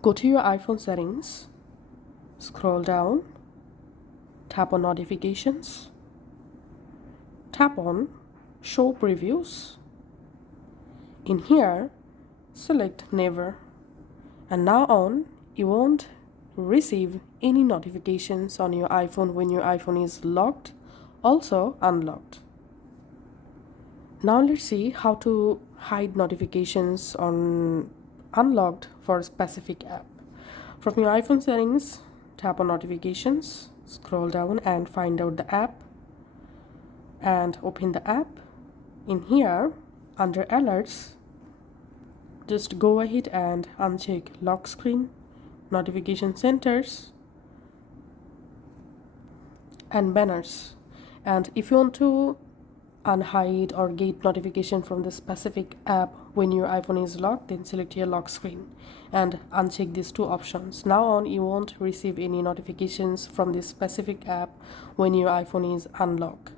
Go to your iPhone settings, scroll down, tap on notifications, tap on show previews. In here, select never, and now on you won't receive any notifications on your iPhone when your iPhone is locked, also unlocked. Now let's see how to hide notifications on unlocked for a specific app. From your iPhone settings, tap on notifications, scroll down and find out the app and open the app. In here, under alerts, just go ahead and uncheck lock screen, notification centers and banners. And if you want to unhide or get notification from the specific app when your iPhone is locked, then select your lock screen and uncheck these two options. Now on you won't receive any notifications from this specific app when your iPhone is unlocked.